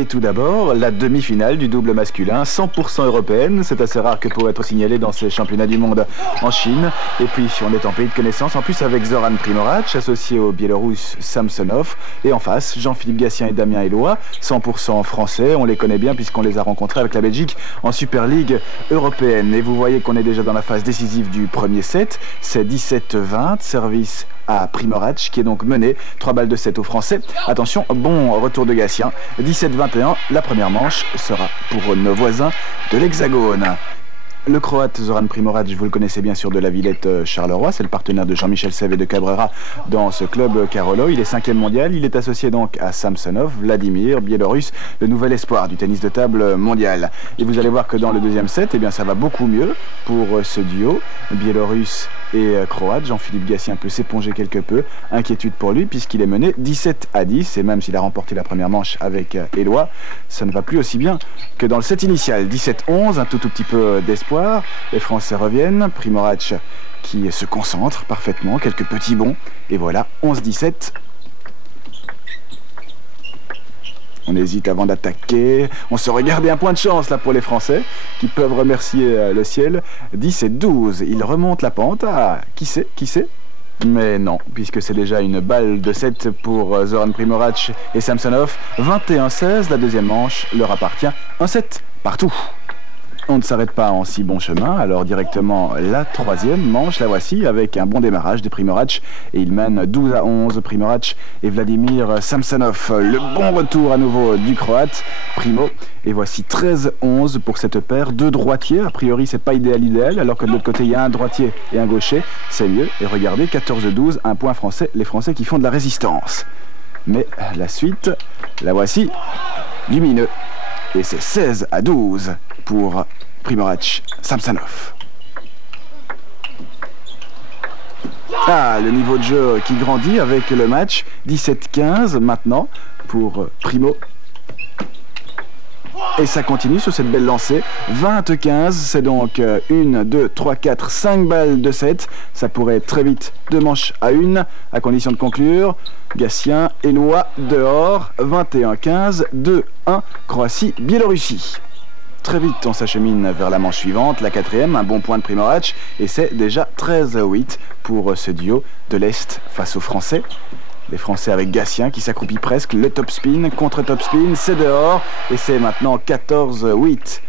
Et tout d'abord, la demi-finale du double masculin, 100% européenne. C'est assez rare que pour être signalé dans ces championnats du monde en Chine. Et puis, on est en pays de connaissance, en plus avec Zoran Primorac, associé au Biélorusse Samsonov. Et en face, Jean-Philippe Gatien et Damien Eloi, 100% français. On les connaît bien puisqu'on les a rencontrés avec la Belgique en Super League européenne. Et vous voyez qu'on est déjà dans la phase décisive du premier set. C'est 17-20, service à Primorac qui est donc mené 3 balles de 7 aux Français. Attention, bon retour de Gatien. 17-21, la première manche sera pour nos voisins de l'Hexagone. Le Croate Zoran Primorac, vous le connaissez bien sûr de la Villette Charleroi, c'est le partenaire de Jean-Michel Sèvres et de Cabrera dans ce club Carolo. Il est 5e mondial, il est associé donc à Samsonov, Vladimir, Biélorusse, le nouvel espoir du tennis de table mondial. Et vous allez voir que dans le deuxième set, eh bien, ça va beaucoup mieux pour ce duo, Biélorusse et Croate. Jean-Philippe Gatien peut s'éponger quelque peu, inquiétude pour lui puisqu'il est mené 17-10 et même s'il a remporté la première manche avec Eloi, ça ne va plus aussi bien que dans le set initial. 17-11, un tout petit peu d'espoir, les Français reviennent, Primorac qui se concentre parfaitement, quelques petits bonds et voilà, 11-17. On hésite avant d'attaquer. On se regarde et un point de chance là pour les Français qui peuvent remercier le ciel. 17-12. Il remonte la pente. Ah, qui sait? Mais non, puisque c'est déjà une balle de 7 pour Zoran Primorac et Samsonov. 21-16. La deuxième manche leur appartient. 1-7 partout. On ne s'arrête pas en si bon chemin, alors directement la troisième manche, la voici, avec un bon démarrage de Primorac, et il mène 12-11, Primorac et Vladimir Samsonov. Le bon retour à nouveau du Croate, Primo, et voici 13-11 pour cette paire, 2 droitiers, a priori c'est pas idéal, alors que de l'autre côté il y a un droitier et un gaucher, c'est mieux, et regardez, 14-12, un point français, les Français qui font de la résistance. Mais la suite, la voici, lumineux. Et c'est 16-12 pour Primorac Samsonov. Ah, le niveau de jeu qui grandit avec le match. 17-15 maintenant pour Primo. Et ça continue sur cette belle lancée. 20-15, c'est donc 1, 2, 3, 4, 5 balles de 7. Ça pourrait être très vite 2 manches à 1, à condition de conclure. Gatien, Eloi, dehors. 21-15, 2-1, Croatie-Biélorussie. Très vite, on s'achemine vers la manche suivante, la quatrième, un bon point de Primorac. Et c'est déjà 13-8 pour ce duo de l'Est face aux Français. Les Français avec Gatien qui s'accroupit presque, le top spin, contre top spin, c'est dehors et c'est maintenant 14-8.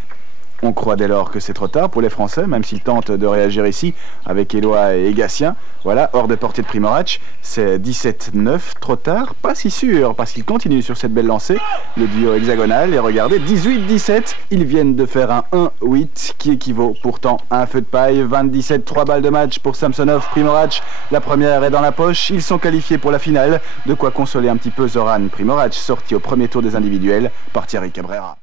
On croit dès lors que c'est trop tard pour les Français, même s'ils tentent de réagir ici avec Eloi et Gatien. Voilà, hors de portée de Primorac, c'est 17-9, trop tard, pas si sûr, parce qu'ils continuent sur cette belle lancée, le duo hexagonal, et regardez, 18-17, ils viennent de faire un 1-8, qui équivaut pourtant à un feu de paille, 20-17, 3 balles de match pour Samsonov, Primorac, la première est dans la poche, ils sont qualifiés pour la finale, de quoi consoler un petit peu Zoran Primorac, sorti au premier tour des individuels par Thierry Cabrera.